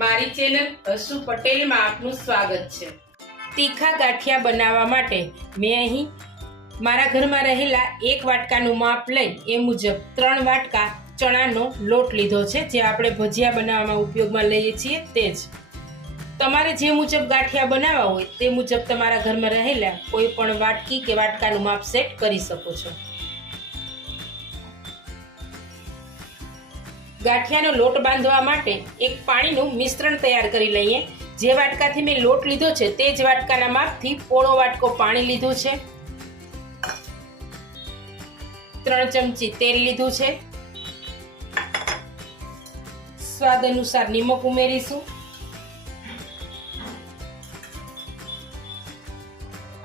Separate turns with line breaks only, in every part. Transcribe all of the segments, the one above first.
મારી ચેનલ હસુ પટેલમાં આપનું સ્વાગત છે. તીખા ગાંઠિયા બનાવવા માટે મેં અહીં મારા ઘરમાં રહેલા એક વાટકાનું માપ લઈ એ મુજબ ત્રણ વાટકા ચણાનો લોટ લીધો છે, જે આપણે ભજીયા બનાવવામાં ઉપયોગમાં લઈએ છીએ તે જ. તમારે જે મુજબ ગાંઠિયા બનાવવા હોય તે મુજબ તમારા ઘરમાં રહેલા કોઈ પણ વાટકી કે વાટકાનું માપ સેટ કરી શકો છો. ગાંઠિયાનો લોટ બાંધવા માટે એક પાણીનું મિશ્રણ તૈયાર કરી લઈએ. જે વાટકાથી મેં લોટ લીધો છે તે જ વાટકાના માપથી પોળો વાટકો પાણી લીધું છે. ત્રણ ચમચી તેલ લીધું છે. સ્વાદ અનુસાર નિમક ઉમેરીશું.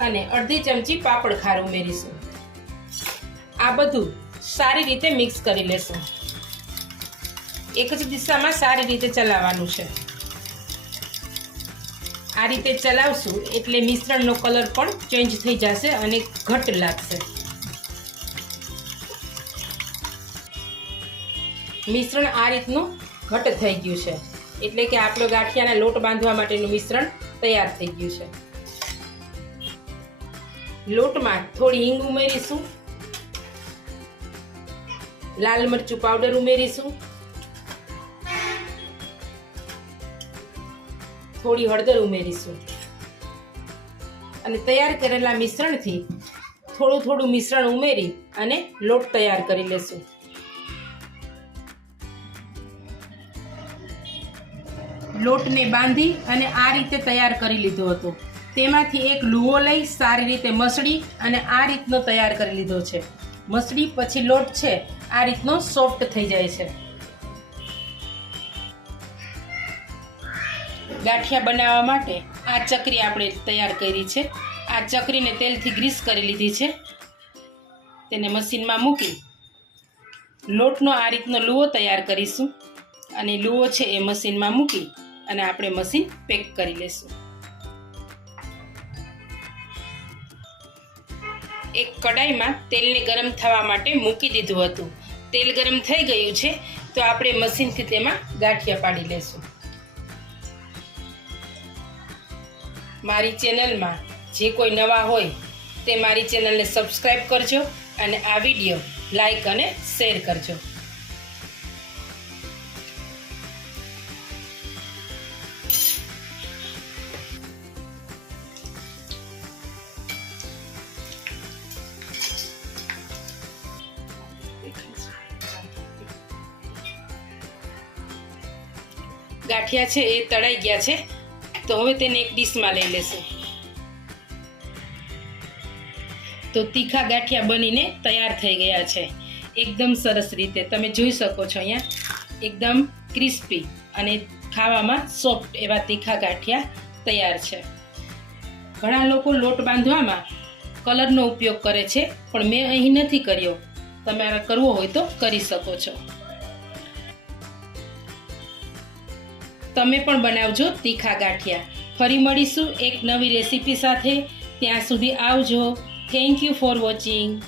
અને અડધી ચમચી પાપડ ખાર ઉમેરીશું. આ બધું સારી રીતે મિક્સ કરી લેશું. એક જ દિશામાં સારી રીતે ચલાવવાનું છે. આ રીતે ચલાવશું એટલે મિશ્રણનો કલર પણ ચેન્જ થઈ જશે અને ઘટ લાગશે. મિશ્રણ આ રીતનું ઘટ થઈ ગયું છે. એટલે કે આપણો ગાંઠિયાના લોટ બાંધવા માટેનું મિશ્રણ તૈયાર થઈ ગયું છે. લોટમાં થોડી હિંગ ઉમેરીશું. લાલ મરચું પાવડર ઉમેરીશું. થોડી હળદર ઉમેરીશું. અને તૈયાર કરેલા મિશ્રણથી થોડું થોડું મિશ્રણ ઉમેરી અને લોટ તૈયાર કરી લેશું. લોટને બાંધી અને આ રીતે તૈયાર કરી લીધો હતો. તેમાંથી એક લુવો લઈ સારી રીતે મસળી અને આ રીતનો તૈયાર કરી લીધો છે. મસળી પછી લોટ છે, આ રીતનો સોફ્ટ થઈ જાય છે. ગાંઠિયા બનાવવા માટે આ ચકરી આપણે તૈયાર કરી છે. આ ચકરીને તેલથી ગ્રીસ કરી લીધી છે. તેને મશીનમાં મૂકી લોટનો આ રીતનો લુવો તૈયાર કરીશું અને લુવો છે એ મશીનમાં મૂકી અને આપણે મશીન પેક કરી લેશું. એક કડાઈમાં તેલને ગરમ થવા માટે મૂકી દીધું હતું. તેલ ગરમ થઈ ગયું છે તો આપણે મશીનથી તેમાં ગાંઠિયા પાડી લેશું. મારી ચેનલમાં જે કોઈ નવા હોય તે મારી ચેનલને સબસ્ક્રાઈબ કરજો અને આ વીડિયો લાઈક અને શેર કરજો. ગાંઠિયા છે એ તળાઈ ગયા છે. તો હવે તેને એક ડીશમાં લઈ લેશું. તો તીખા ગાંઠિયા બનીને તૈયાર થઈ ગયા છે. એકદમ સરસ રીતે. તમે જોઈ શકો છો અહીંયા. એકદમ ક્રિસ્પી અને ખાવામાં સોફ્ટ એવા તીખા ગાંઠિયા તૈયાર છે. ઘણા લોકો લોટ બાંધવામાં કલરનો ઉપયોગ કરે છે, પણ મેં અહીં નથી કર્યો. તમારે કરવો હોય તો કરી શકો છો. તમે પણ બનાવજો તીખા ગાંઠિયા. ફરી મળીશું એક નવી રેસીપી સાથે. ત્યાં સુધી આવજો. Thank you for watching